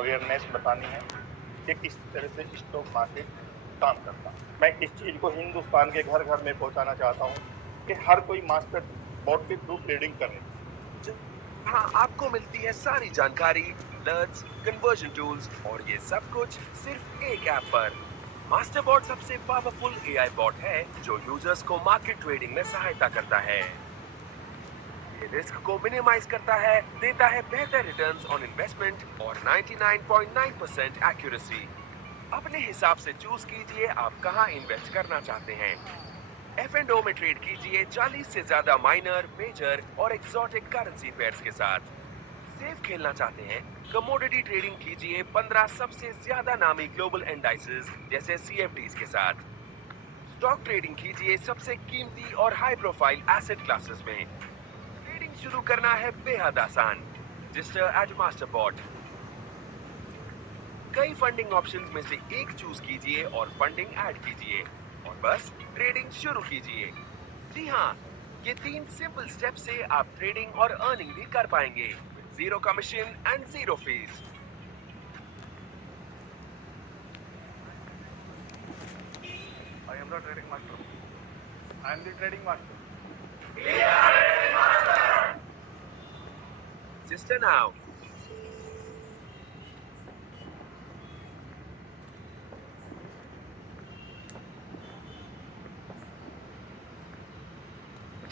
Awareness बतानी है कि किस तरह से स्टॉक मार्केट काम करता है। मैं इस चीज़ को हिंदुस्तान के घर-घर में पहुँचाना चाहता हूँ कि हर कोई मास्टर बोर्ड के थ्रू ट्रेडिंग करे। जहाँ आपको मिलती है सारी जानकारी, अलर्ट्स, कन्वर्जन टूल्स और ये सब कुछ सिर्फ एक ऐप पर। मास्टरबॉट सबसे पावरफुल एआई बॉट है जो यूजर्स को मार्केट ट्रेडिंग में सहायता करता है। ये रिस्क को मिनिमाइज करता है, देता है बेहतर रिटर्न्स ऑन इन्वेस्टमेंट और 99.9% एक्यूरेसी। अपने हिसाब से चूज कीजिए आप कहां इन्वेस्ट करना चाहते हैं। F&O में ट्रेड कीजिए 40 से ज्यादा माइनर, मेजर और एक्सोटिक करेंसी पेयर्स के साथ। सेफ खेलना चाहते हैं? कमोडिटी ट्रेडिंग कीजिए 15 सबसे ज्यादा नामी ग्लोबल इंडाइसेस जैसे CFDs के साथ। स्टॉक ट्रेडिंग कीजिए सबसे कीमती और हाई प्रोफाइल एसेट क्लासेस में। ट्रेडिंग शुरू करना है बेहद आसान। Register at Masterbot. कई फंडिंग ऑप्शंस में से एक चूज कीजिए और फंडिंग ऐड कीजिए और बस ट्रेडिंग शुरू कीजिए। जी हाँ, ये 3 सिंपल स्टेप से आप ट्रेडिंग और अर्निंग भी कर पाएंगे with zero commission and zero fees. I am the trading master. I am the trading master. Register now.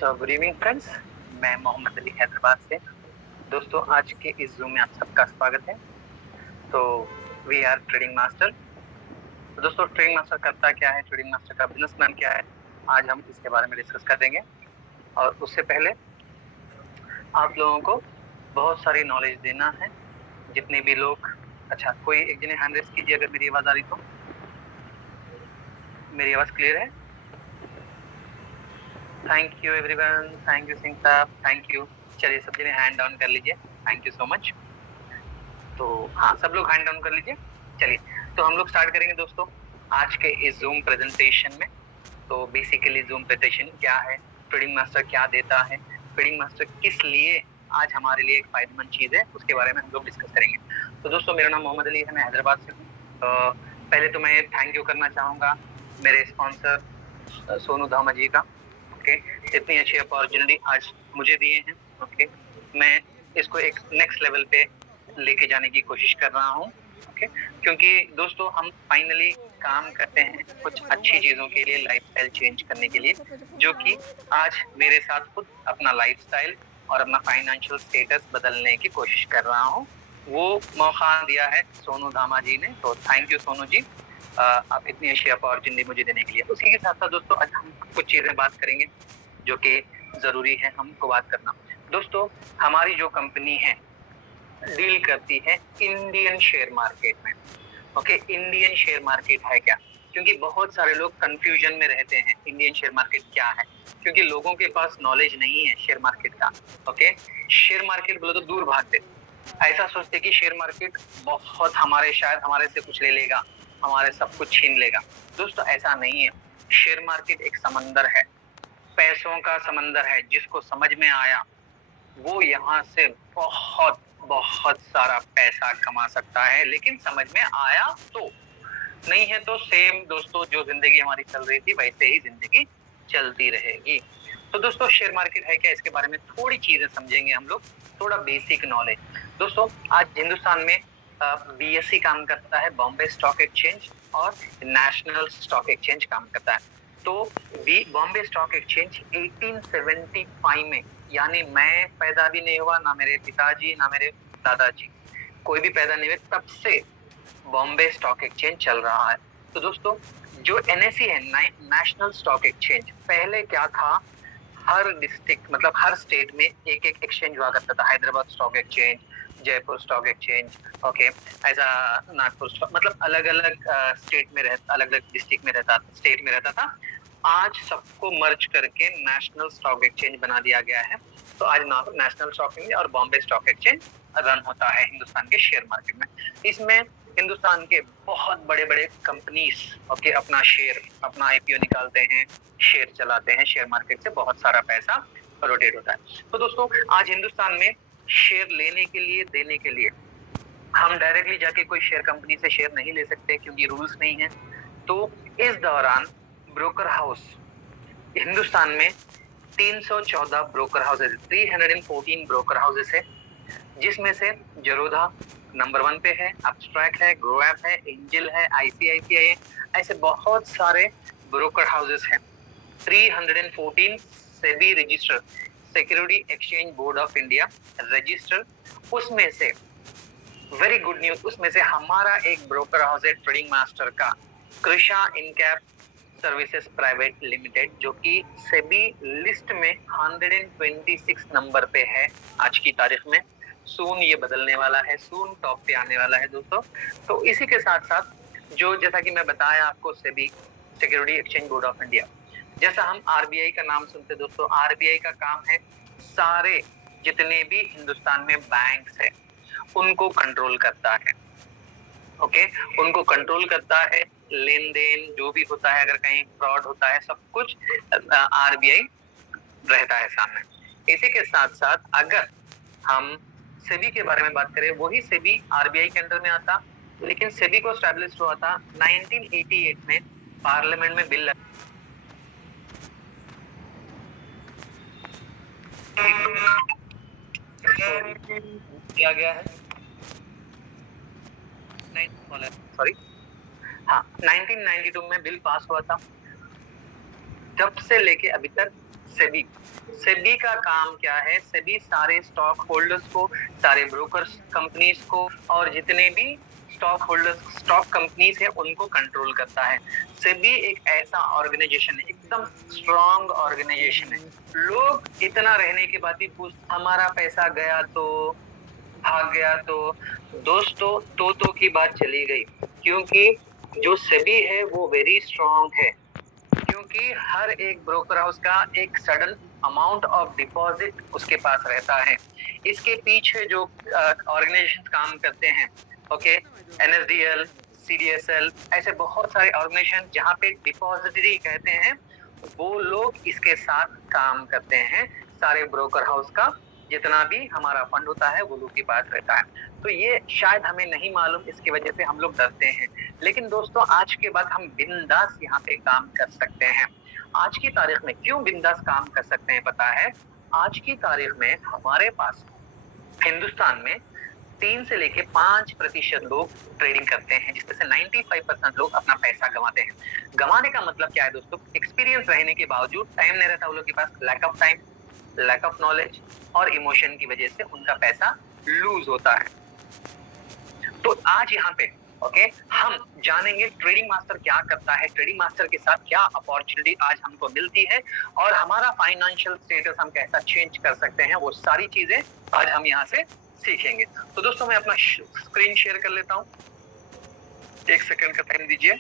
तो गुड इवनिंग फ्रेंड्स, मैं मोहम्मद अली हैदराबाद से। दोस्तों, आज के इस जूम में आप सबका स्वागत है। तो वी आर ट्रेडिंग मास्टर। तो दोस्तों, ट्रेडिंग मास्टर करता क्या है, ट्रेडिंग मास्टर का बिजनेस प्लान क्या है, आज हम इसके बारे में डिस्कस कर देंगे। और उससे पहले आप लोगों को बहुत सारी नॉलेज देना है। जितने भी लोग, अच्छा कोई एक जने हैंड रेस कीजिए अगर मेरी आवाज आ रही तो। मेरी आवाज क्लियर है? Thank you everyone, thank you Singh साहब, थैंक यू। चलिए सब जने हैंड डाउन कर लीजिए, थैंक यू सो मच। तो हाँ, सब लोग हैंड डाउन कर लीजिए। चलिए, तो हम लोग स्टार्ट करेंगे दोस्तों आज के इस जूम प्रेजेंटेशन में। तो बेसिकली जूम प्रेजेंटेशन क्या है, ट्रेडिंग मास्टर क्या देता है, ट्रेडिंग मास्टर किस लिए आज हमारे लिए एक फायदेमंद चीज है, उसके बारे में हम लोग डिस्कस करेंगे। तो दोस्तों, मेरा नाम मोहम्मद अली है, मैं हैदराबाद से हूँ। पहले तो मैं थैंक यू करना चाहूंगा मेरे स्पॉन्सर सोनू धामा जी का। ओके, इतनी अच्छी अपॉर्चुनिटी आज मुझे दिए हैं। ओके, मैं इसको एक नेक्स्ट लेवल पे लेके जाने की कोशिश कर रहा हूँ। ओके, क्योंकि दोस्तों हम फाइनली काम करते हैं कुछ अच्छी चीजों के लिए, लाइफस्टाइल चेंज करने के लिए, जो कि आज मेरे साथ खुद अपना लाइफस्टाइल और अपना फाइनेंशियल स्टेटस बदलने की कोशिश कर रहा हूँ। वो मौका दिया है सोनू धामा जी ने, तो थैंक यू सोनू जी, आप इतनी अच्छी अपॉर्चुनिटी मुझे देने के लिए। उसी के साथ साथ दोस्तों आज हम कुछ चीजें बात करेंगे जो कि जरूरी है हमको बात करना। दोस्तों, हमारी जो कंपनी है डील करती है इंडियन शेयर मार्केट में। ओके, इंडियन शेयर मार्केट है क्या? क्योंकि बहुत सारे लोग कंफ्यूजन में रहते हैं इंडियन शेयर मार्केट क्या है, क्योंकि लोगों के पास नॉलेज नहीं है शेयर मार्केट का। ओके, शेयर मार्केट बोलो तो दूर भागते, ऐसा सोचते कि शेयर मार्केट बहुत शायद हमारे से कुछ ले लेगा, हमारे सब कुछ छीन लेगा। दोस्तों ऐसा नहीं है। शेयर मार्केट एक समंदर है, पैसों का समंदर है। जिसको समझ में आया वो यहाँ से बहुत बहुत सारा पैसा कमा सकता है, लेकिन समझ में आया तो, नहीं है तो सेम दोस्तों जो जिंदगी हमारी चल रही थी वैसे ही जिंदगी चलती रहेगी। तो दोस्तों, शेयर मार्केट है क्या, इसके बारे में थोड़ी चीजें समझेंगे हम लोग, थोड़ा बेसिक नॉलेज। दोस्तों, आज हिंदुस्तान में BSE काम करता है, बॉम्बे स्टॉक एक्सचेंज, और नेशनल स्टॉक एक्सचेंज काम करता है। तो बॉम्बे स्टॉक एक्सचेंज 1875 में, यानी मैं पैदा भी नहीं हुआ, ना मेरे पिताजी ना मेरे दादाजी, कोई भी पैदा नहीं हुए, तब से बॉम्बे स्टॉक एक्सचेंज चल रहा है। तो दोस्तों, जो NSE है, नेशनल स्टॉक एक्सचेंज, पहले क्या था, हर डिस्ट्रिक्ट मतलब हर स्टेट में एक एक एक्सचेंज हुआ करता था। Hyderabad stock exchange, Jaipur stock exchange, okay, ऐसा नागपुर स्टॉक, मतलब अलग अलग स्टेट में रहता, अलग अलग डिस्ट्रिक्ट में रहता, स्टेट में रहता था। आज सबको मर्ज करके नेशनल स्टॉक एक्सचेंज बना दिया गया है। तो आज नेशनल स्टॉक एक्सचेंज और बॉम्बे स्टॉक एक्सचेंज रन होता है हिंदुस्तान के शेयर मार्केट में। इसमें हिंदुस्तान के बहुत बड़े बड़े कंपनीज ओके अपना शेयर, अपना IPO निकालते हैं, शेयर चलाते हैं, शेयर मार्केट से बहुत सारा पैसा रोटेट होता है। तो दोस्तों, आज हिंदुस्तान में शेयर लेने के लिए, देने के लिए हम डायरेक्टली जाके कोई शेयर कंपनी से शेयर नहीं ले सकते क्योंकि रूल्स नहीं है। तो इस दौरान ब्रोकर हाउस हिंदुस्तान में 314 ब्रोकर हाउसेस 314 ब्रोकर हाउसेस है, जिसमें से जरोधा नंबर 1 पे है, अपस्ट्रैक है, ग्रोएप है, एंजल है, आईसीआईसीआई है, ऐसे बहुत सारे ब्रोकर हाउसेस हैं। 314 SEBI registered, security exchange board of India registered, उसमें से वेरी गुड न्यूज, उसमें से हमारा एक ब्रोकर हाउस है ट्रेडिंग मास्टर का, Krisha NCAP services private limited, जो कि सेबी लिस्ट में 126 नंबर पे है आज की तारीख में। सून ये बदलने वाला है, सून टॉप पे आने वाला है दोस्तों। तो इसी के साथ साथ जो जैसा कि मैं बताया आपको, SEBI security exchange board of India, जैसा हम आरबीआई का नाम सुनते दोस्तों, आरबीआई का काम है सारे जितने भी हिंदुस्तान में बैंक्स है उनको कंट्रोल करता है। ओके, उनको कंट्रोल करता है, लेन देन जो भी होता है, अगर कहीं फ्रॉड होता है, सब कुछ आरबीआई रहता है सामने। इसी के साथ साथ अगर हम सेबी के बारे में बात करें, वही सेबी आरबीआई के अंडर में आता, लेकिन सेबी को एस्टैब्लिश हुआ था 1988 में, पार्लियामेंट में बिल किया गया है, सॉरी हाँ 1992 में बिल पास हुआ था। जब से लेके अभी तक सेबी का काम क्या है, सेबी सारे स्टॉक होल्डर्स को, सारे ब्रोकर्स कंपनीज को और जितने भी स्टॉक होल्डर्स स्टॉक कंपनीज है उनको कंट्रोल करता है। सेबी एक ऐसा ऑर्गेनाइजेशन है, एकदम स्ट्रॉन्ग ऑर्गेनाइजेशन है। लोग इतना रहने के बाद भी पूछते हमारा पैसा गया तो, भाग गया तो। दोस्तों तो की बात चली गई, क्योंकि जो सेबी है वो वेरी स्ट्रॉन्ग है, क्योंकि हर एक ब्रोकर हाउस का एक सडन अमाउंट ऑफ डिपॉजिट उसके पास रहता है। इसके पीछे जो ऑर्गेनाइजेशन काम करते हैं, ओके, एनएसडीएल, सीडीएसएल, ऐसे बहुत सारे ऑर्गेनाइजेशन जहाँ पे डिपॉजिटरी कहते हैं, वो लोग इसके साथ काम करते हैं। सारे ब्रोकर हाउस का जितना भी हमारा फंड होता है वो लोग के पास रहता है। तो ये शायद हमें नहीं मालूम, इसकी वजह से हम लोग डरते हैं। लेकिन दोस्तों आज के बाद हम बिंदास यहाँ पे काम कर सकते हैं। आज की तारीख में क्यों बिंदास काम कर सकते हैं पता है? आज की तारीख में हमारे पास हिंदुस्तान में 3 से लेके 5% लोग ट्रेडिंग करते हैं, जिसमें से 95% लोग अपना पैसा गंवाते हैं। गंवाने का मतलब क्या है दोस्तों? एक्सपीरियंस रहने के बावजूद टाइम नहीं रहता उन लोग के पास, lack of time, lack of knowledge और इमोशन की वजह से उनका पैसा लूज होता है। तो आज यहाँ पे ओके हम जानेंगे ट्रेडिंग मास्टर क्या करता है, ट्रेडिंग मास्टर के साथ क्या अपॉर्चुनिटी आज हमको मिलती है और हमारा फाइनेंशियल स्टेटस हम कैसा चेंज कर सकते हैं, वो सारी चीजें आज हम यहाँ से सीखेंगे। तो दोस्तों मैं अपना स्क्रीन शेयर कर लेता हूँ, 1 सेकंड का टाइम दीजिए।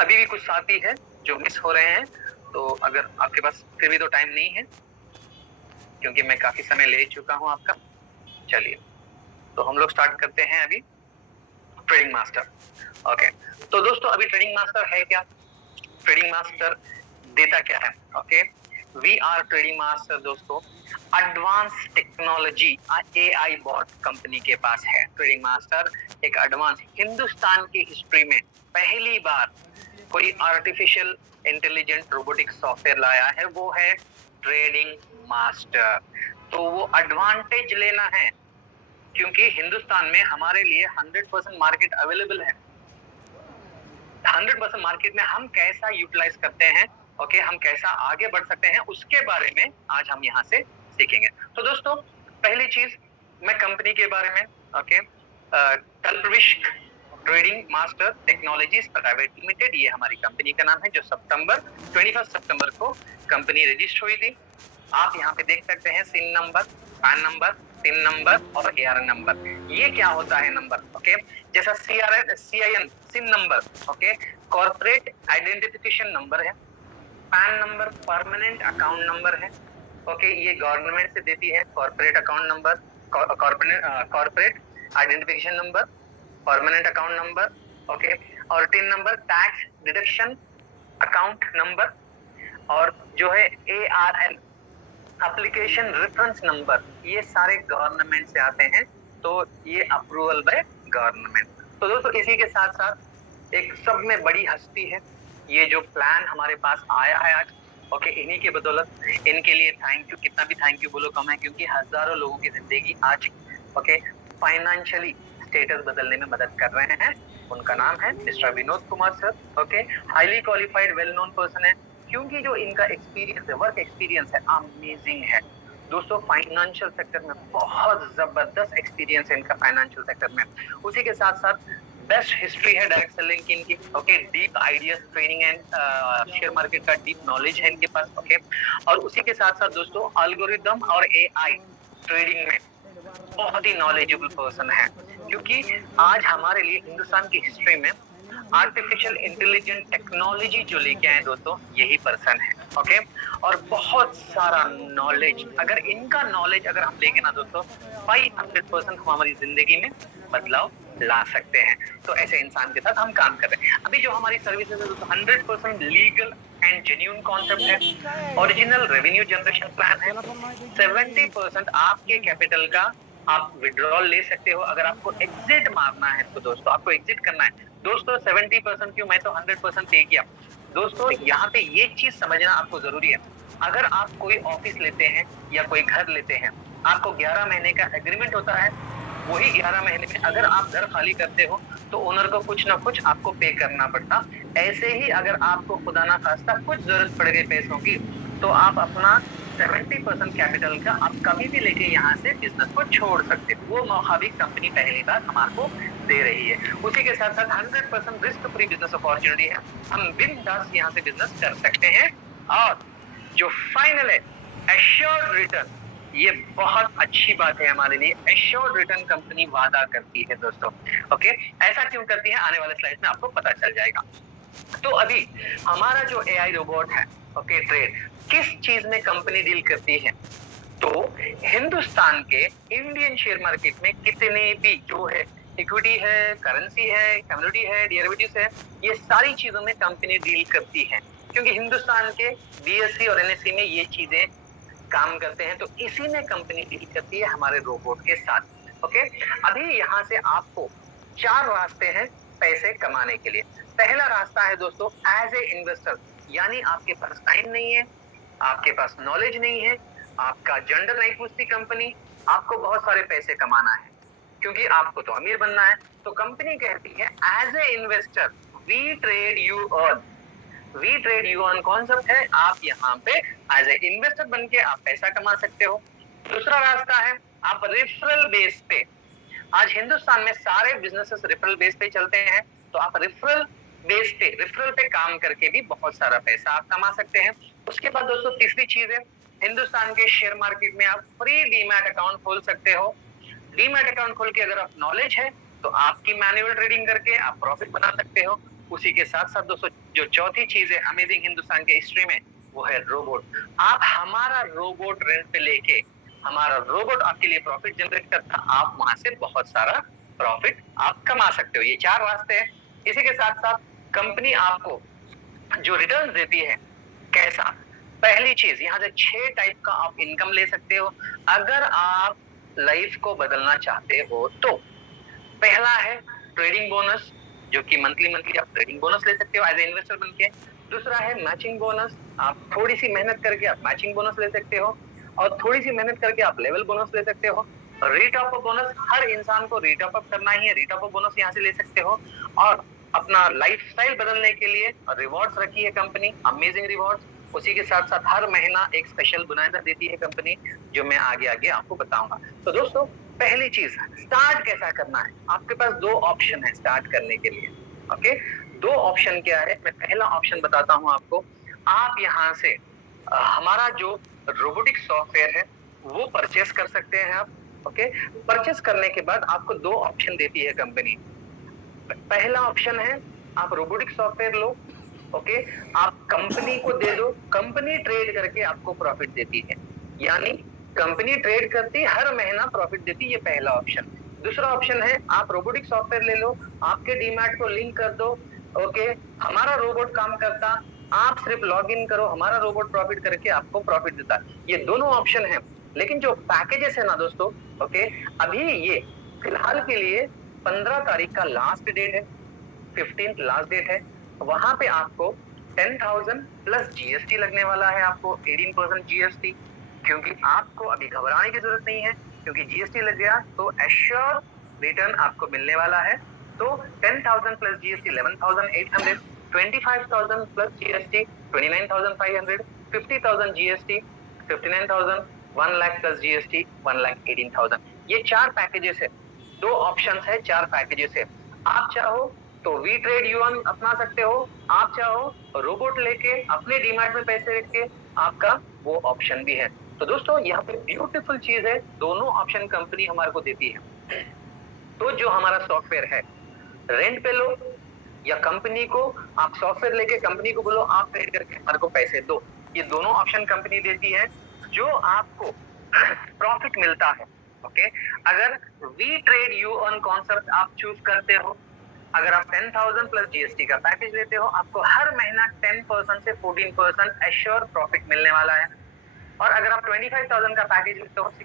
अभी भी कुछ साथी है जो मिस हो रहे हैं, तो अगर आपके पास फिर भी तो टाइम नहीं है, क्योंकि मैं काफी समय ले चुका हूँ आपका। चलिए तो हम लोग स्टार्ट करते हैं अभी ट्रेडिंग मास्टर। ओके, तो दोस्तों अभी ट्रेडिंग मास्टर है क्या, ट्रेडिंग मास्टर देता क्या है? Okay, we are trading master दोस्तों advance technology AI bot company के पास है। ट्रेडिंग मास्टर एक एडवांस, हिंदुस्तान की हिस्ट्री में पहली बार कोई आर्टिफिशियल इंटेलिजेंट रोबोटिक सॉफ्टवेयर लाया है, वो है ट्रेडिंग मास्टर। तो वो एडवांटेज लेना है, क्योंकि हिंदुस्तान में हमारे लिए 100% मार्केट अवेलेबल है। 100% मार्केट में हम कैसा यूटिलाइज करते हैं, ओके, हम कैसा आगे बढ़ सकते हैं, उसके बारे में आज हम यहाँ से सीखेंगे। तो दोस्तों पहली चीज मैं कंपनी के बारे में, okay, Kalpavriksh trading master technologies private limited, ये हमारी कंपनी का नाम है, जो 21 सितंबर को कंपनी रजिस्टर हुई थी। आप यहाँ पे देख सकते हैं CIN number, PAN number, CIN number और एआरएन नंबर। ये क्या होता है नंबर? ओके, जैसा CIN CIN number, okay, corporate identification number है। PAN number permanent account number है, ओके, ये गवर्नमेंट से देती है। Corporate account number, corporate identification number, permanent account number, okay, और TIN number tax deduction account number, और जो है एआरएन एप्लीकेशन रेफरेंस नंबर, ये सारे गवर्नमेंट से आते हैं। तो ये अप्रूवल बाय गवर्नमेंट। तो दोस्तों इसी के साथ साथ एक सब में बड़ी हस्ती है, ये जो प्लान हमारे पास आया है आज, ओके, इन्हीं की बदौलत, इनके लिए थैंक यू, कितना भी थैंक यू बोलो कम है, क्योंकि हजारों लोगों की जिंदगी आज ओके फाइनेंशियली स्टेटस बदलने में मदद कर रहे हैं। उनका नाम है mister Vinod Kumar sir, okay, highly qualified well known person है, क्योंकि जो इनका एक्सपीरियंस है, वर्क एक्सपीरियंस है, अमेजिंग है दोस्तों। फाइनेंशियल सेक्टर में बहुत जबरदस्त एक्सपीरियंस है इनका फाइनेंशियल सेक्टर में। उसी के साथ साथ बेस्ट हिस्ट्री है डायरेक्ट सेलिंग की इनकी, okay, deep ideas training and share market का डीप नॉलेज है इनके पास, ओके। और उसी के साथ साथ दोस्तों एल्गोरिदम और एआई ट्रेडिंग में बहुत ही नॉलेजेबल पर्सन है, क्योंकि आज हमारे लिए हिंदुस्तान की हिस्ट्री में आर्टिफिशियल इंटेलिजेंट टेक्नोलॉजी जो लेके आए दोस्तों, यही पर्सन है, ओके। और बहुत सारा नॉलेज, अगर इनका नॉलेज अगर हम लेंगे ना दोस्तों, 500% हम हमारी जिंदगी में बदलाव ला सकते हैं। तो ऐसे इंसान के साथ हम काम कर रहे हैं। अभी जो हमारी सर्विसेज है दोस्तों 100% लीगल एंड जेन्युइन कॉन्सेप्ट है, ओरिजिनल रेवेन्यू जनरेशन प्लान है, 70% आपके कैपिटल का आप विड्रॉल ले सकते हो। अगर आपको एग्जिट मारना है तो दोस्तों, आपको एग्जिट करना है दोस्तों, 70% क्यों, मैं तो 100% पे किया दोस्तों। यहाँ पे ये चीज समझना आपको जरूरी है, अगर आप कोई ऑफिस लेते हैं या कोई घर लेते हैं, आपको 11 महीने का एग्रीमेंट होता है, वही 11 महीने में अगर आप घर खाली करते हो तो ओनर को कुछ ना कुछ आपको पे करना पड़ता। ऐसे ही अगर आपको खुदा ना खास्ता कुछ जरूरत पड़ गई पैसों की, तो आप अपना 70% कैपिटल का आप कभी भी लेके यहाँ से बिजनेस को छोड़ सकते हो। वो मौका भी कंपनी पहली बार हमारे दे रही है। उसी के साथ साथ 100% रिस्क फ्री बिजनेस अपॉर्चुनिटी है, हम बिंदास यहाँ से बिजनेस कर सकते हैं। और जो फाइनल है एश्योर्ड रिटर्न, ये बहुत अच्छी बात है हमारे लिए। एश्योर्ड रिटर्न कंपनी वादा करती है दोस्तों, ओके। ऐसा क्यों करती है, आने वाले स्लाइड में आपको पता चल जाएगा। तो अभी हमारा जो एआई रोबोट है, ओके, ट्रेड किस चीज में कंपनी डील करती है, तो हिंदुस्तान के इंडियन शेयर मार्केट में कितने भी जो है इक्विटी है, करेंसी है, कम्युनिटी है, डेरिवेटिव्स है, ये सारी चीजों में कंपनी डील करती है, क्योंकि हिंदुस्तान के बीएसई और एनएसई में ये चीजें काम करते हैं। तो इसी में कंपनी डील करती है हमारे रोबोट के साथ, ओके। अभी यहाँ से आपको 4 रास्ते हैं पैसे कमाने के लिए। पहला रास्ता है दोस्तों एज ए इन्वेस्टर, यानी आपके पास टाइम नहीं है, आपके पास नॉलेज नहीं है, आपका जेंडर नहीं पूछती कंपनी, आपको बहुत सारे पैसे कमाना है, क्योंकि आपको तो अमीर बनना है। तो कंपनी कहती है as a investor we trade you earn, we trade you earn concept है, आप यहाँ पे एज ए इन्वेस्टर बन के आप पैसा कमा सकते हो। दूसरा रास्ता है आप रेफरल बेस पे, आज हिंदुस्तान में सारे बिजनेसेस रेफरल बेस पे चलते हैं, तो आप रेफरल बेस पे, रेफरल पे काम करके भी बहुत सारा पैसा आप कमा सकते हैं। उसके बाद दोस्तों तीसरी चीज है, हिंदुस्तान के शेयर मार्केट में आप फ्री डीमैट अकाउंट खोल सकते हो। डीमैट अकाउंट खोल के अगर आप नॉलेज है तो आपकी मैनुअल ट्रेडिंग करके आप प्रॉफिट बना सकते हो। उसी के साथ साथ दोस्तों जो चौथी चीज है अमेजिंग हिंदुस्तान के हिस्ट्री में, वो है रोबोट। आप हमारा रोबोट रेंट पे लेके, हमारा रोबोट आपके लिए प्रॉफिट जनरेट करता, आप वहां से बहुत सारा प्रॉफिट आप कमा सकते हो। ये 4 रास्ते हैं। इसी के साथ साथ कंपनी आपको जो रिटर्न देती है कैसा, पहली चीज यहाँ से 6 टाइप का आप इनकम ले सकते हो अगर आप लाइफ को बदलना चाहते हो। तो पहला है ट्रेडिंग बोनस, जो कि मंथली आप ट्रेडिंग बोनस ले सकते हो एज ए इन्वेस्टर बन के। दूसरा है मैचिंग बोनस, आप थोड़ी सी मेहनत करके आप मैचिंग बोनस ले सकते हो, और थोड़ी सी मेहनत करके आप लेवल बोनस ले सकते हो। रीटॉप अप बोनस, हर इंसान को रीटॉप अप करना ही है, रीटॉप अप बोनस यहाँ से ले सकते हो। और अपना लाइफस्टाइल बदलने के लिए रिवॉर्ड्स रखी है कंपनी, अमेजिंग रिवॉर्ड्स। उसी के साथ साथ हर महीना एक स्पेशल बोनस देती है कंपनी, जो मैं आगे आपको बताऊंगा। तो दोस्तों पहली चीज, स्टार्ट कैसा करना है, आपके पास 2 ऑप्शन है स्टार्ट करने के लिए, ओके। 2 ऑप्शन क्या है, मैं पहला ऑप्शन बताता हूं आपको। आप यहाँ से हमारा जो रोबोटिक सॉफ्टवेयर है वो परचेस कर सकते हैं आप, ओके। परचेस करने के बाद आपको 2 ऑप्शन देती है कंपनी। पहला ऑप्शन है आप रोबोटिक सॉफ्टवेयर लो, ओके, आप कंपनी को दे दो, कंपनी ट्रेड करके आपको प्रॉफिट देती है, यानी कंपनी ट्रेड करती हर महीना प्रॉफिट देती, ये पहला ऑप्शन। दूसरा ऑप्शन है आप रोबोटिक सॉफ्टवेयर ले लो, आपके डीमैट को लिंक कर दो, ओके, हमारा रोबोट काम करता, आप सिर्फ लॉग इन करो, हमारा रोबोट प्रॉफिट करके आपको प्रॉफिट देता। ये दोनों ऑप्शन है। लेकिन जो पैकेजेस है ना दोस्तों, ओके, अभी ये फिलहाल के लिए 15 तारीख का लास्ट डेट है, 15th लास्ट डेट है। वहां पे आपको 10,000 प्लस जीएसटी लगने वाला है, आपको 18% जीएसटी। क्योंकि आपको अभी घबराने की जरूरत नहीं है, क्योंकि जीएसटी लग गया तो एश्योर रिटर्न आपको मिलने वाला है। तो 10,000 plus GST 11,800, 25,000 plus GST 29,500, 50,000 GST 59,000, 1 lakh plus GST 1,18,000। ये 4 पैकेजेस है, 2 ऑप्शंस है, 4 पैकेजेस है। आप चाहो तो वी ट्रेड यूएन अपना सकते हो, आप चाहो रोबोट लेके अपने डीमैट में पैसे रख के, आपका वो ऑप्शन भी है। तो दोस्तों यहाँ पे ब्यूटीफुल चीज है, दोनों ऑप्शन कंपनी हमारे को देती है। तो जो हमारा सॉफ्टवेयर है, रेंट पे लो या कंपनी को आप सॉफ्टवेयर लेके कंपनी को बोलो आप ट्रेड करके हमारे को पैसे दो, ये दोनों ऑप्शन कंपनी देती है। जो आपको प्रॉफिट मिलता है, ओके, अगर we trade you on concept आप चूज करते हो, अगर आप 10,000 प्लस जीएसटी का पैकेज लेते हो, आपको हर महीना 10% से 14% एश्योर प्रॉफिट मिलने वाला है। और अगर आप 25,000 का पैकेज लेते हो, 12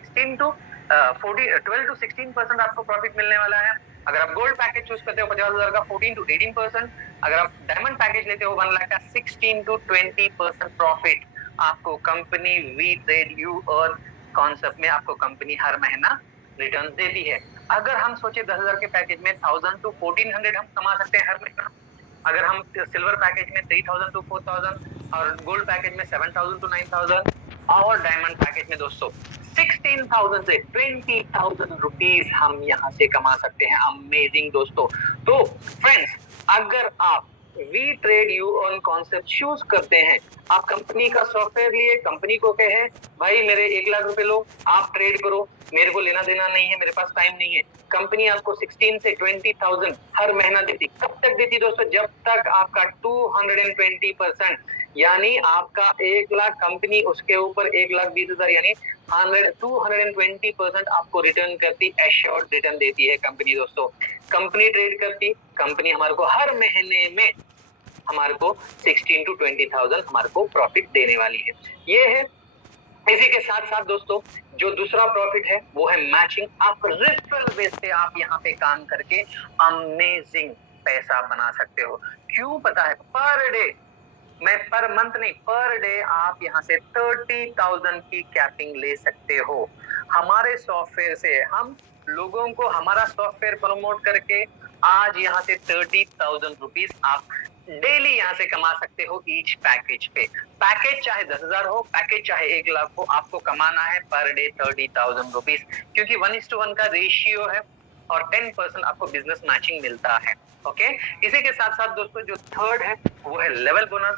to 16% आपको प्रॉफिट मिलने वाला है। अगर आप गोल्ड पैकेज चूज करते हो 50,000 का, 14 to 18%। अगर आप डायमंड पैकेज लेते हो 1 लाख का, 16 to 20% प्रॉफिट आपको company we trade you earn concept में आपको कंपनी हर महीना रिटर्न देती है। अगर हम सोचे 10,000 के पैकेज में 1,000 to 1,400 हम कमा सकते हैं हर महीना। अगर हम सिल्वर पैकेज में 3,000 to 4,000 और गोल्ड पैकेज में 7,000 to 9,000 और डायमंड पैकेज में दोस्तों 16,000 से 20,000 रुपीज हम यहाँ से कमा सकते हैं। अमेजिंग दोस्तों। तो फ्रेंड्स, अगर आप we trade you on concept choose करते हैं, आप कंपनी का सॉफ्टवेयर लिए, कंपनी को कहे भाई मेरे 1 लाख रुपए लो, आप ट्रेड करो, मेरे को लेना देना नहीं है, मेरे पास टाइम नहीं है। कंपनी आपको 16 से 20,000 हर महीना देती। कब तक देती दोस्तों? जब तक आपका 220% यानी आपका 1 लाख कंपनी उसके ऊपर 1,20,000 यानी 220% आपको रिटर्न करती, एश्योर्ड रिटर्न देती है कंपनी दोस्तों। कंपनी ट्रेड करती, कंपनी हमारे को हर महीने में हमारे को 16 to 20,000 हमारे को प्रॉफिट देने वाली है। ये है। इसी के साथ साथ दोस्तों जो दूसरा प्रॉफिट है वो है मैचिंग। आप रेफरल बेस पे आप यहाँ पे काम करके अमेजिंग पैसा बना सकते हो। क्यों पता है? पर डे, मैं पर मंथ नहीं, पर डे आप यहाँ से 30,000 की कैपिंग ले सकते हो। हमारे सॉफ्टवेयर से हम लोगों को हमारा सॉफ्टवेयर प्रमोट करके आज यहाँ से 30,000 रुपीज आप डेली यहाँ से कमा सकते हो ईच पैकेज पे। पैकेज चाहे 10,000 हो, पैकेज चाहे 1 लाख हो, आपको कमाना है पर डे 30,000 रुपीज, क्योंकि 1:1 का रेशियो है और 10% आपको बिजनेस मैचिंग मिलता है। ओके, इसी के साथ साथ दोस्तों जो थर्ड है वो है लेवल बोनस।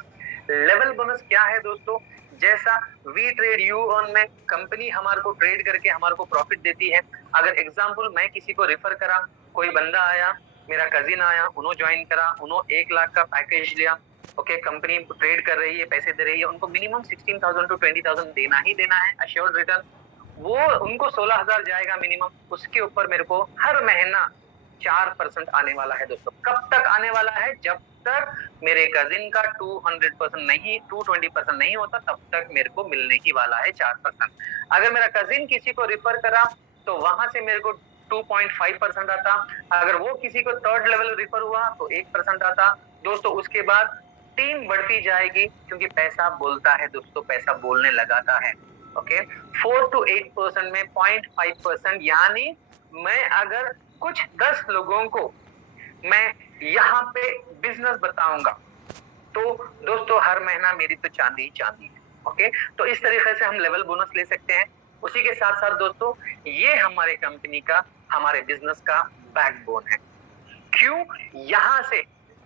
लेवल बोनस क्या है दोस्तों? जैसा वी ट्रेड यू ऑन में कंपनी हमारे को ट्रेड करके हमारे को प्रॉफिट देती है। अगर एग्जांपल मैं किसी को रेफर करा, कोई बंदा आया, मेरा कजिन आया, उन्होंने ज्वाइन करा, उन्होंने 1 लाख का पैकेज लिया, ओके, कंपनी ट्रेड कर रही है, पैसे दे रही है, उनको मिनिमम 16,000 to 20,000 देना ही देना है अश्योर्ड रिटर्न। वो उनको 16,000 जाएगा मिनिमम, उसके ऊपर मेरे को हर महीना 4% आने वाला है दोस्तों। कब तक आने वाला है? जब तक मेरे कजिन का 220% नहीं होता, तब तक मेरे को मिलने ही वाला है 4%। अगर मेरा कजिन किसी को रिफर करा तो वहां से मेरे को 2.5% आता। अगर वो किसी को थर्ड लेवल रिफर हुआ तो 1% आता दोस्तों। उसके बाद टीम बढ़ती जाएगी, क्योंकि पैसा बोलता है दोस्तों, पैसा बोलने लगाता है। ओके, 4 to 8% में 0.5%, यानी मैं अगर कुछ 10 लोगों को मैं यहाँ पे बिजनेस बताऊंगा तो दोस्तों हर महीना मेरी तो चांदी ही चांदी है। ओके, तो इस तरीके से हम लेवल बोनस ले सकते हैं। उसी के साथ साथ दोस्तों ये हमारे कंपनी का, हमारे बिजनेस का बैकबोन है। क्यों? यहाँ से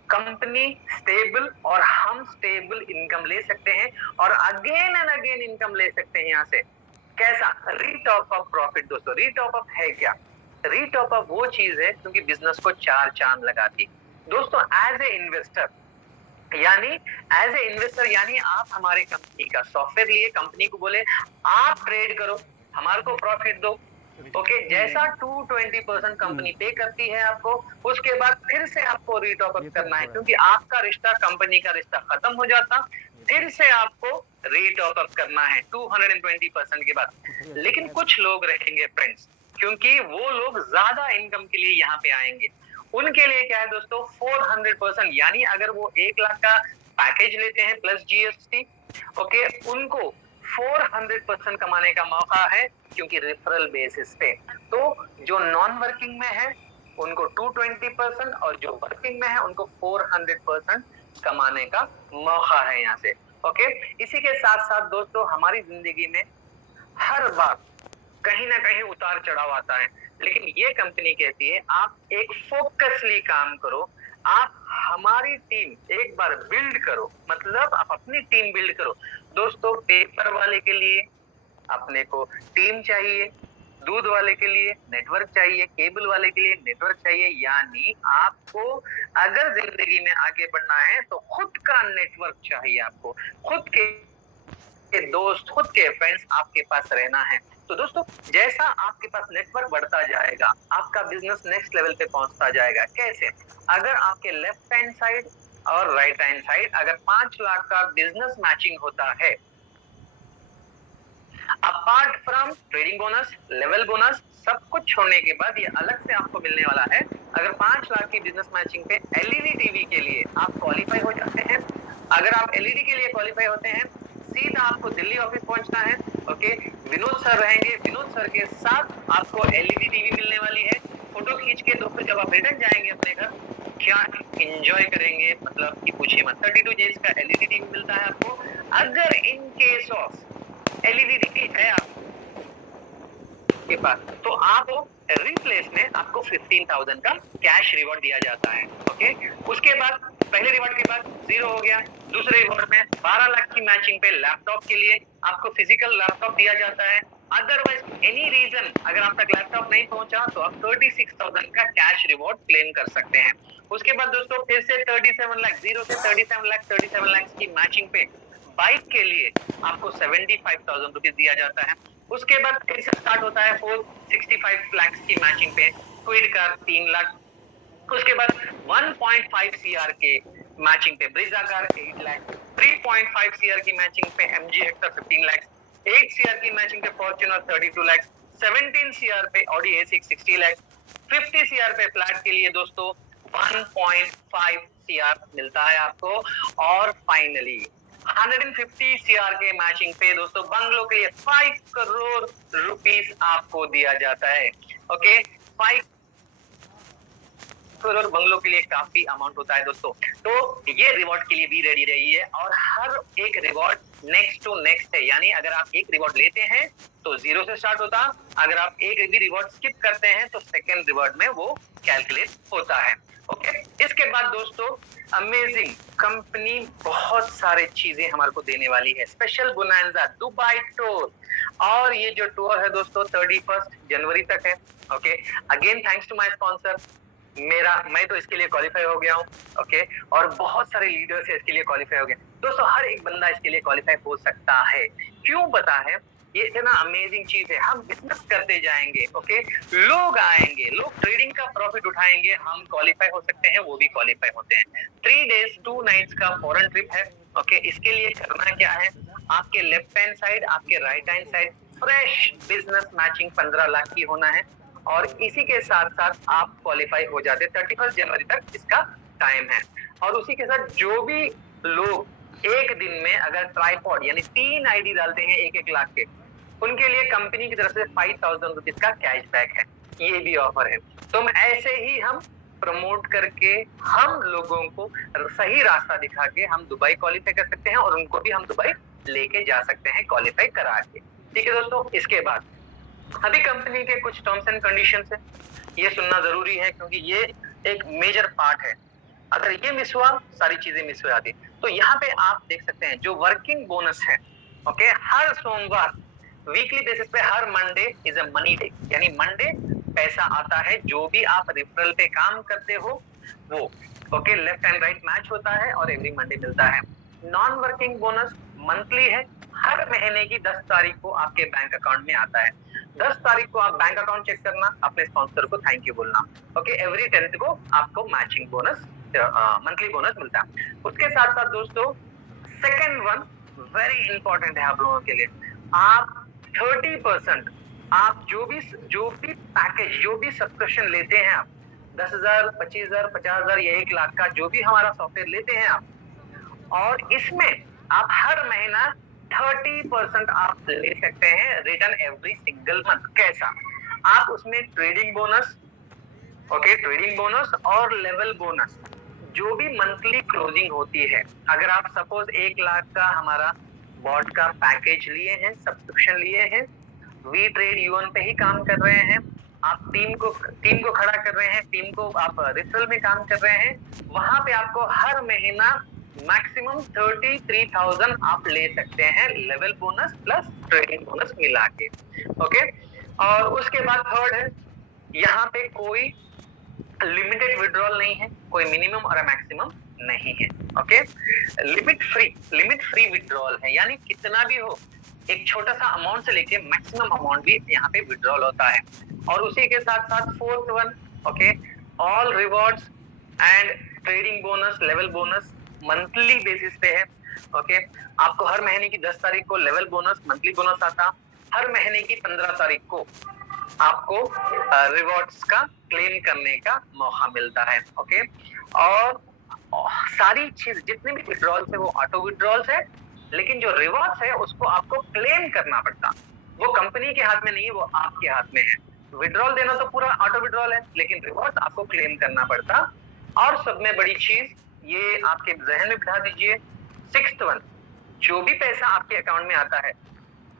कंपनी स्टेबल और हम स्टेबल इनकम ले सकते हैं और अगेन एंड अगेन इनकम ले सकते हैं यहाँ से। कैसा? रीटॉप अप प्रॉफिट दोस्तों। रीटॉप अप है क्या? रीटॉप अप वो चीज है क्योंकि बिजनेस को 4 चांद लगाती दोस्तों। एज ए इन्वेस्टर यानी आप हमारे कंपनी का सॉफ्टवेयर लिए, कंपनी को बोले आप ट्रेड करो, हमारे को प्रॉफिट दो। ओके, जैसा 220% कंपनी पे करती है आपको, उसके बाद फिर से आपको रीटॉप अप करना है, क्योंकि आपका रिश्ता कंपनी का रिश्ता खत्म हो जाता, फिर से आपको रीटॉप अप करना है 220% के बाद। लेकिन कुछ लोग रहेंगे फ्रेंड्स क्योंकि वो लोग ज्यादा इनकम के लिए यहाँ पे आएंगे। उनके लिए क्या है दोस्तों, 400%, यानी अगर वो 1 लाख का पैकेज लेते हैं प्लस जीएसटी, ओके, उनको 400% कमाने का मौका है, क्योंकि रेफरल बेसिस पे। तो जो नॉन वर्किंग में है उनको 220% और जो वर्किंग में है उनको 400% कमाने का मौका है यहाँ से। ओके, इसी के साथ साथ दोस्तों हमारी जिंदगी में हर बार कहीं ना कहीं उतार चढ़ाव आता है, लेकिन ये कंपनी कहती है आप एक फोकसली काम करो, आप हमारी टीम एक बार बिल्ड करो, मतलब आप अपनी टीम बिल्ड करो। दोस्तों पेपर वाले के लिए अपने को टीम चाहिए, दूध वाले के लिए नेटवर्क चाहिए, केबल वाले के लिए नेटवर्क चाहिए, यानी आपको अगर जिंदगी में आगे बढ़ना है तो खुद का नेटवर्क चाहिए, आपको खुद के दोस्त, खुद के फ्रेंड्स आपके पास रहना है। तो दोस्तों जैसा आपके पास नेटवर्क बढ़ता जाएगा, आपका बिजनेस नेक्स्ट लेवल पे पहुंचता जाएगा। कैसे? अगर आपके लेफ्ट हैंड साइड और राइट हैंड साइड अगर 5 लाख का बिजनेस मैचिंग होता है, apart from trading bonus, level bonus, सब कुछ छोड़ने के बाद ये अलग से आपको मिलने वाला है। अगर 5 लाख की बिजनेस मैचिंग पे एलईडी टीवी के लिए आप क्वालिफाई हो जाते हैं, अगर आप एलईडी के लिए क्वालिफाई होते हैं, सीधा आपको दिल्ली ऑफिस पहुंचना है। ओके, विनोद सर रहेंगे, विनोद सर के साथ आपको एलईडी टीवी मिलने वाली है। फोटो खींच के दोस्तों जब आप रिटर्न जाएंगे अपने घर, क्या एंजॉय करेंगे, मतलब कि पूछिए मत। 32 इंच का एलईडी टीवी मिलता है आपको। अगर in case of LED TV है आपके पास, तो आप रिप्लेस में आपको 15,000 का कैश रिवॉर्ड दिया जाता है। ओके, उसके बाद पहले रिवॉर्ड के बाद 0 हो गया, दूसरे रिवॉर्ड में 12 लाख की मैचिंग पे लैपटॉप के लिए आपको फिजिकल लैपटॉप दिया जाता है। अदरवाइज एनी रीजन अगर आप तक लैपटॉप नहीं पहुंचा तो आप 36,000 का कैश रिवॉर्ड क्लेम कर सकते हैं। उसके बाद दोस्तों फिर से 37 लाख, 0 से 37 लाख की मैचिंग पे बाइक के लिए आपको 75,000 रुपीज दिया जाता है। उसके बाद फिर से स्टार्ट होता है 465 लाख की मैचिंग पे क्विड का 3 लाख। उसके बाद 1.5 सीआर के मैचिंग पे ब्रिजा कार 8 लाख, 3.5 सीआर की मैचिंग पे एमजी हेक्टर 15 लाख, 8 सीआर की मैचिंग पे फॉर्च्यूनर 32 लाख, 17 सीआर पे ऑडी A6 60 लाख, 50 सीआर पे फ्लैट के लिए दोस्तों 1.5 सीआर मिलता है आपको। और फाइनली 150 सीआर के मैचिंग पे दोस्तों बंगलो के लिए 5 करोड़ रुपीस आपको दिया जाता है। ओके, 5 करोड़ बंगलो के लिए काफी अमाउंट होता है दोस्तों। तो ये रिवॉर्ड के लिए भी रेडी रहिए, और हर एक रिवॉर्ड नेक्स्ट टू नेक्स्ट है, यानी अगर आप एक रिवॉर्ड लेते हैं तो 0 से स्टार्ट होता, अगर आप एक भी रिवॉर्ड स्किप करते हैं तो सेकेंड रिवॉर्ड में वो कैलकुलेट होता है। ओके, इसके बाद दोस्तों अमेजिंग कंपनी बहुत सारे चीजें हमारे को देने वाली है। स्पेशल बोनांजा दुबई टूर, और ये जो टूर है दोस्तों 31 जनवरी तक है। Okay, again thanks to my sponsor, मैं तो इसके लिए क्वालिफाई हो गया हूँ। ओके, और बहुत सारे लीडर्स है इसके लिए क्वालिफाई हो गए दोस्तों। हर एक बंदा इसके लिए क्वालिफाई हो सकता है। क्यों पता है? ये इतना अमेजिंग चीज है। हम बिजनेस करते जाएंगे, ओके, लोग आएंगे, लोग ट्रेडिंग का प्रॉफिट उठाएंगे, हम क्वालिफाई हो सकते हैं, वो भी क्वालिफाई होते हैं। 3 days 2 nights का फॉरेन ट्रिप है। ओके, इसके लिए करना क्या है, आपके लेफ्ट हैंड साइड, आपके right hand side fresh business matching 15 lakh की होना है, और इसी के साथ साथ आप क्वालिफाई हो जाते। 31 जनवरी तक इसका टाइम है। और उसी के साथ जो भी लोग एक दिन में अगर ट्राइपॉड यानी 3 आईडी डालते हैं 1-1 लाख के, उनके लिए कंपनी की तरफ से 5,000 रुपीज का कैशबैक है। ये भी ऑफर है। तो ऐसे ही हम प्रमोट करके हम लोगों को सही रास्ता दिखा के हम दुबई क्वालिफाई कर सकते हैं, और उनको भी हम दुबई लेके जा सकते हैं क्वालिफाई करा के। ठीक है दोस्तों, इसके बाद अभी कंपनी के कुछ टर्म्स एंड कंडीशंस है, ये सुनना जरूरी है, क्योंकि ये एक मेजर पार्ट है। अगर ये मिस हुआ सारी चीजें मिस हो जाती। तो यहाँ पे आप देख सकते हैं जो वर्किंग बोनस है, ओके, हर सोमवार वीकली बेसिस पे हर Monday is a money day, यानी मंडे पैसा आता है। जो भी आप रेफरल पे काम करते हो वो, okay, left and right match होता है और एवरी मंडे मिलता है। नॉन वर्किंग बोनस मंथली है, हर महीने की 10 तारीख को आपके बैंक अकाउंट में आता है। 10 तारीख को आप बैंक अकाउंट चेक करना, अपने स्पॉन्सर को थैंक यू बोलना। ओके, एवरी 10th को आपको मैचिंग बोनस मंथली बोनस मिलता है। उसके साथ साथ दोस्तों सेकेंड वन वेरी इंपॉर्टेंट है आप लोगों के लिए, आप 30% आप जो भी पैकेज, जो भी सब्सक्रिप्शन लेते हैं आप, 10,000, 25,000, 50,000 या 1 लाख का जो भी हमारा सॉफ्टवेयर लेते हैं आप, और इसमें आप हर महीना 30% आप ले सकते हैं रिटर्न एवरी सिंगल मंथ। कैसा? आप उसमें trading bonus, okay, trading bonus और लेवल बोनस, जो भी मंथली क्लोजिंग होती है, अगर आप सपोज 1 लाख का हमारा बॉट का पैकेज लिए हैं, सब्सक्रिप्शन लिए हैं, वी ट्रेड यूएन पे ही काम कर रहे हैं, आप टीम को खड़ा कर रहे हैं, टीम को आप रिफरल में काम कर रहे हैं, वहां पे आपको हर महीना मैक्सिमम 33,000 आप ले सकते हैं level bonus plus trading bonus मिला के। ओके, और उसके बाद थर्ड है, यहाँ पे कोई लिमिटेड विड्रॉल नहीं है, कोई मिनिमम और मैक्सिमम नहीं है। ओके, लिमिट फ्री विड्रॉल है, यानी कितना भी हो, एक छोटा सा अमाउंट से लेके मैक्सिमम अमाउंट भी यहाँ पे विड्रॉल होता है। और उसी के साथ साथ fourth one, okay, all rewards and trading bonus, level bonus monthly basis पे है। ओके, आपको हर महीने की 10 तारीख को लेवल बोनस, मंथली बोनस आता, हर महीने की 15 तारीख को आपको रिवॉर्ड्स का क्लेम करने का मौका मिलता है। ओके, और सारी चीज जितने भी विड्रॉल्स है वो ऑटो विड्रॉल्स है, लेकिन जो रिवॉर्ड्स है उसको आपको क्लेम करना पड़ता, वो कंपनी के हाथ में नहीं है, वो आपके हाथ में है। विड्रॉल देना तो पूरा ऑटो विड्रॉल है, लेकिन रिवॉर्ड्स आपको क्लेम करना पड़ता। और सब में बड़ी चीज ये आपके जहन में बिठा दीजिए, सिक्स्थ वन, जो भी पैसा आपके अकाउंट में आता है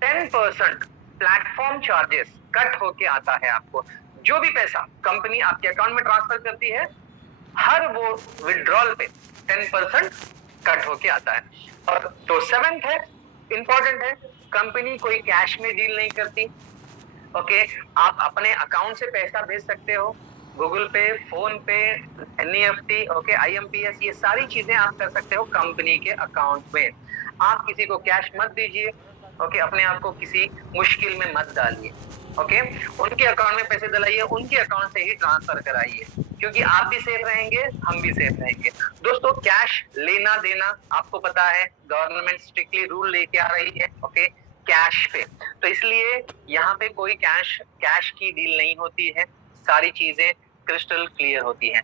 10% प्लेटफॉर्म चार्जेस कट होके आता है आपको। जो भी पैसा कंपनी आपके अकाउंट में ट्रांसफर करती है, हर वो विड्रॉल पे 10% कट होके आता है। और तो सेवेंथ है, इंपॉर्टेंट है, कंपनी कोई कैश में डील नहीं करती। ओके, आप अपने अकाउंट से पैसा भेज सकते हो, गूगल पे, फोन पे, एनईएफटी, ओके, आईएमपीएस, ये सारी चीजें आप कर सकते हो कंपनी के अकाउंट में। आप किसी को कैश मत दीजिए, ओके, अपने आप को किसी मुश्किल में मत डालिए। ओके, उनके अकाउंट में पैसे डलाइए, उनके अकाउंट से ही ट्रांसफर कराइए, क्योंकि आप भी सेफ रहेंगे, हम भी सेफ रहेंगे। दोस्तों, कैश लेना देना आपको पता है, गवर्नमेंट स्ट्रिक्टली रूल लेके आ रही है, ओके, कैश पे, तो इसलिए यहाँ पे कोई कैश की डील नहीं होती है, सारी चीजें क्रिस्टल क्लियर होती हैं।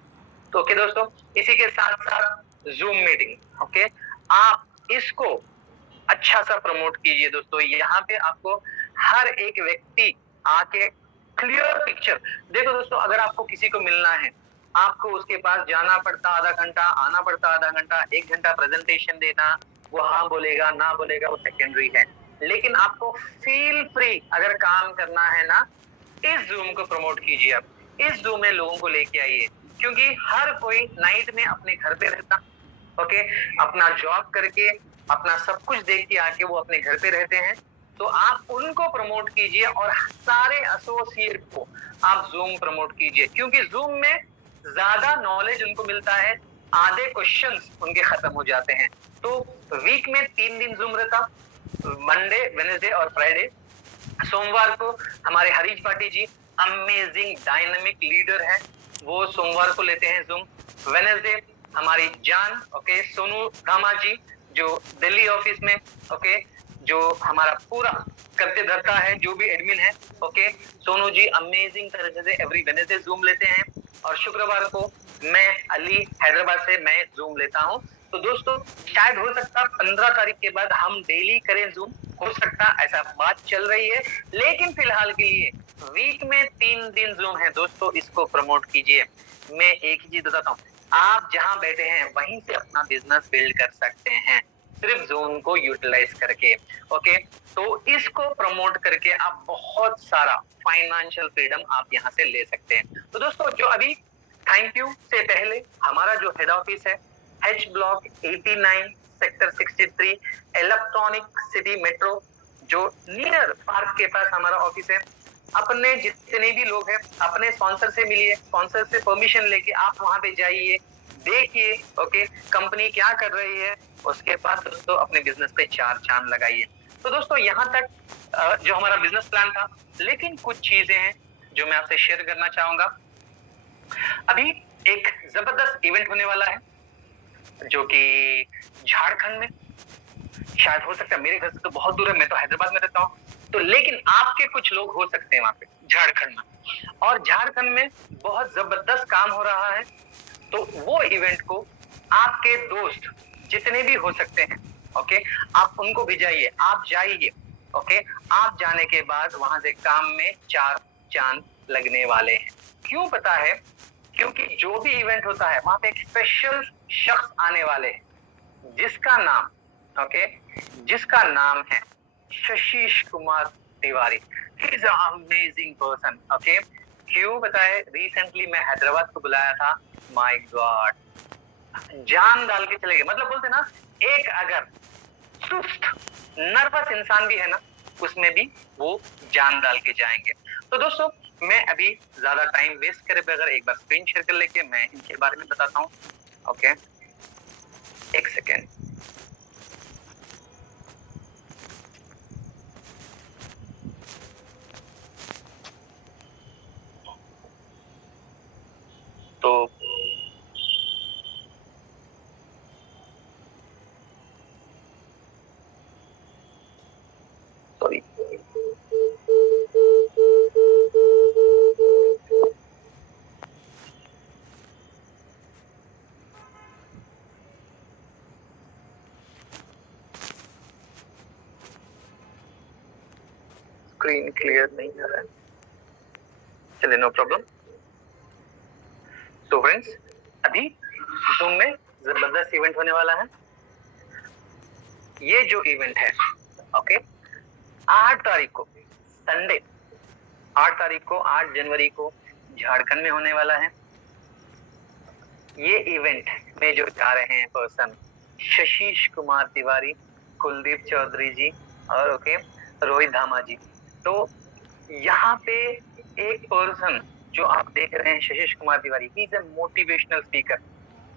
तो ओके दोस्तों, इसी के साथ साथ जूम मीटिंग, ओके, आप इसको अच्छा सा प्रमोट कीजिए दोस्तों। यहाँ पे आपको हर एक व्यक्ति आके क्लियर पिक्चर देखो दोस्तों, अगर आपको किसी को मिलना है, आपको उसके पास जाना पड़ता आधा घंटा, आना पड़ता आधा घंटा, 1 घंटा प्रेजेंटेशन देना, वो हाँ बोलेगा ना बोलेगा वो सेकेंडरी है, लेकिन आपको फील फ्री अगर काम करना है ना, इस जूम को प्रमोट कीजिए। आप इस जूम में लोगों को लेके आइए, क्योंकि हर कोई नाइट में अपने घर पे रहता, ओके, अपना जॉब करके अपना सब कुछ देख के आके वो अपने घर पे रहते हैं, तो आप उनको प्रमोट कीजिए और सारे एसोसिएट को आप जूम प्रमोट कीजिए, क्योंकि जूम में ज्यादा नॉलेज उनको मिलता है, आधे क्वेश्चंस उनके खत्म हो जाते हैं। तो वीक में 3 दिन जूम रहता, मंडे, वेडनेसडे और फ्राइडे। सोमवार को हमारे हरीश पाटी जी, अमेजिंग डायनामिक लीडर है, वो सोमवार को लेते हैं जूम। वेडनेसडे हमारी जान, ओके, सोनू धामा जी, जो दिल्ली ऑफिस में, ओके, जो हमारा पूरा करते धरता है, जो भी एडमिन है, ओके, सोनू जी अमेजिंग तरीके से एवरी वेडनेसडे जूम लेते हैं। और शुक्रवार को मैं अली हैदराबाद से मैं जूम लेता हूं। तो दोस्तों, शायद हो सकता 15 तारीख के बाद हम डेली करें जूम, हो सकता ऐसा बात चल रही है, लेकिन फिलहाल के लिए वीक में 3 दिन जूम है दोस्तों, इसको प्रमोट कीजिए। मैं एक ही चीज बताता हूँ, आप जहां बैठे हैं वहीं से अपना बिजनेस बिल्ड कर सकते हैं, सिर्फ जूम को यूटिलाइज करके। ओके, तो इसको प्रमोट करके आप बहुत सारा फाइनेंशियल फ्रीडम आप यहाँ से ले सकते हैं। तो दोस्तों, जो अभी थैंक यू से पहले हमारा जो हेड ऑफिस है H block 89 sector 63 electronic city metro, जो नियर पार्क के पास हमारा ऑफिस है। अपने जितने भी लोग हैं अपने स्पॉन्सर से मिलिए, स्पॉन्सर से परमिशन लेके आप वहां पे जाइए, देखिए, ओके, कंपनी क्या कर रही है, उसके बाद दोस्तों अपने बिजनेस पे 4 चांद लगाइए। तो दोस्तों, यहाँ तक जो हमारा बिजनेस प्लान था, लेकिन कुछ चीजें हैं जो मैं आपसे शेयर करना चाहूंगा। अभी एक जबरदस्त इवेंट होने वाला है, जो कि झारखंड में, शायद हो सकता है मेरे घर से तो बहुत दूर है, मैं तो हैदराबाद में रहता हूँ, तो लेकिन आपके कुछ लोग हो सकते हैं वहां पे झारखंड में, और झारखंड में बहुत जबरदस्त काम हो रहा है। तो वो इवेंट को आपके दोस्त जितने भी हो सकते हैं, ओके, आप उनको भिजाइए, आप जाइए, ओके। आप जाने के बाद वहां से काम में 4 चांद लगने वाले हैं। क्यों पता है? क्योंकि जो भी इवेंट होता है वहां पे एक स्पेशल शख्स आने वाले हैं जिसका नाम, ओके, जिसका नाम है Shashish Kumar Tiwari. He is amazing person, okay. क्यों बताए? रिसेंटली मैं हैदराबाद को बुलाया था, माय गॉड, जान डाल के चले गए। मतलब बोलते ना, एक अगर सुस्त नर्वस इंसान भी है ना, उसमें भी वो जान डाल के जाएंगे। तो दोस्तों, मैं अभी ज्यादा टाइम वेस्ट करे बगैर एक बार स्क्रीन शेयर कर लेके मैं इनके बारे में बताता हूँ, ओके। एक सेकेंड। तो सॉरी, स्क्रीन क्लियर नहीं आ रहा है, चलिए नो प्रॉब्लम। तो फ्रेंड्स, अभी जूम में जबरदस्त इवेंट होने वाला है। ये जो इवेंट है, ओके, 8 तारीख को, संडे 8 तारीख को, 8 जनवरी को झारखंड में होने वाला है। ये इवेंट में जो जा रहे हैं पर्सन, शशीश कुमार तिवारी, कुलदीप चौधरी जी और ओके रोहित धामा जी। तो यहाँ पे एक पर्सन जो आप देख रहे हैं, Shashish Kumar Tiwari, he is a motivational speaker,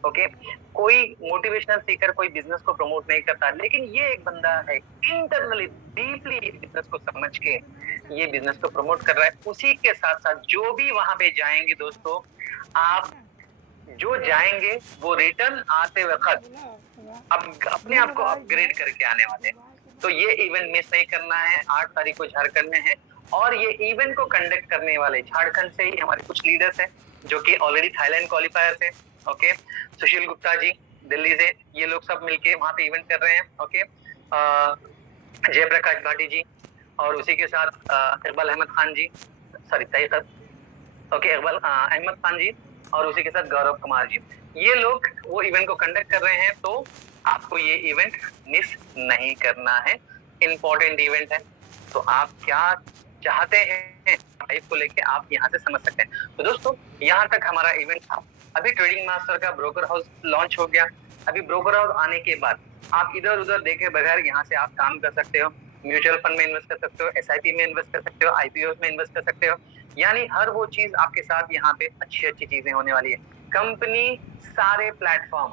okay. कोई मोटिवेशनल स्पीकर कोई बिजनेस को प्रमोट नहीं करता, लेकिन ये एक बंदा है इंटरनली डीपली बिजनेस को समझ के ये बिजनेस को प्रमोट कर रहा है। उसी के साथ साथ जो भी वहां पे जाएंगे दोस्तों, आप जो जाएंगे वो रिटर्न आते वक्त अब अपने आप को अपग्रेड करके आने वाले हैं। तो ये इवेंट मिस नहीं करना है। 8 तारीख को झारखंड में है और ये इवेंट को कंडक्ट करने वाले झारखंड से ही हमारे कुछ लीडर्स हैं जो कि ऑलरेडी थाईलैंड क्वालिफायर थे, ओके। सुशील गुप्ता जी दिल्ली से, ये लोग सब मिलके वहां पे इवेंट कर रहे हैं, ओके। जयप्रकाश भाटी जी और उसी के साथ इकबाल अहमद खान जी, सॉरी ओके, इकबाल अहमद खान जी और उसी के साथ गौरव कुमार जी, ये लोग वो इवेंट को कंडक्ट कर रहे हैं। तो आपको ये इवेंट मिस नहीं करना है, इंपॉर्टेंट इवेंट है। तो आप क्या चाहते हैं लाइफ को लेके आप यहाँ से समझ सकते हैं। तो दोस्तों, यहाँ तक हमारा इवेंट था। अभी ट्रेडिंग मास्टर का ब्रोकर हाउस लॉन्च हो गया। अभी ब्रोकर हाउस आने के बाद आप इधर उधर देखे बगैर यहाँ से आप काम कर सकते हो। म्यूचुअल फंड में इन्वेस्ट कर सकते हो, SIP में इन्वेस्ट कर सकते हो, IPO में इन्वेस्ट कर सकते हो, यानी हर वो चीज आपके साथ यहाँ पे अच्छी अच्छी चीजें होने वाली है। कंपनी सारे प्लेटफॉर्म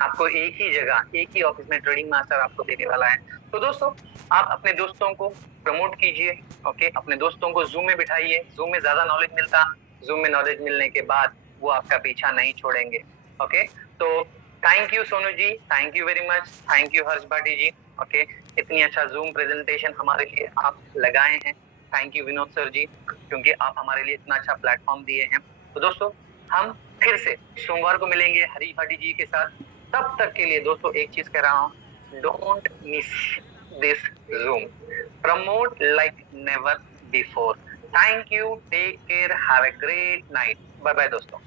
आपको एक ही जगह, एक ही ऑफिस में ट्रेडिंग मास्टर आपको देने वाला है। तो दोस्तों, आप अपने दोस्तों को प्रमोट कीजिए, ओके। अपने दोस्तों को जूम में बिठाइए, जूम में ज्यादा नॉलेज मिलता, जूम में नॉलेज मिलने के बाद वो आपका पीछा नहीं छोड़ेंगे, ओके। तो thank you Sonu ji, thank you very much, thank you Harsh Bhati ji, okay. इतनी अच्छा जूम प्रेजेंटेशन हमारे लिए आप लगाए हैं। Thank you Vinod sir ji, क्योंकि आप हमारे लिए इतना अच्छा प्लेटफॉर्म दिए हैं। तो दोस्तों, हम फिर से सोमवार को मिलेंगे हरीश भाटी जी के साथ। तब तक के लिए दोस्तों एक चीज कह रहा हूँ, don't miss this zoom, promote like never before. Thank you, take care, have a great night, bye bye दोस्तों।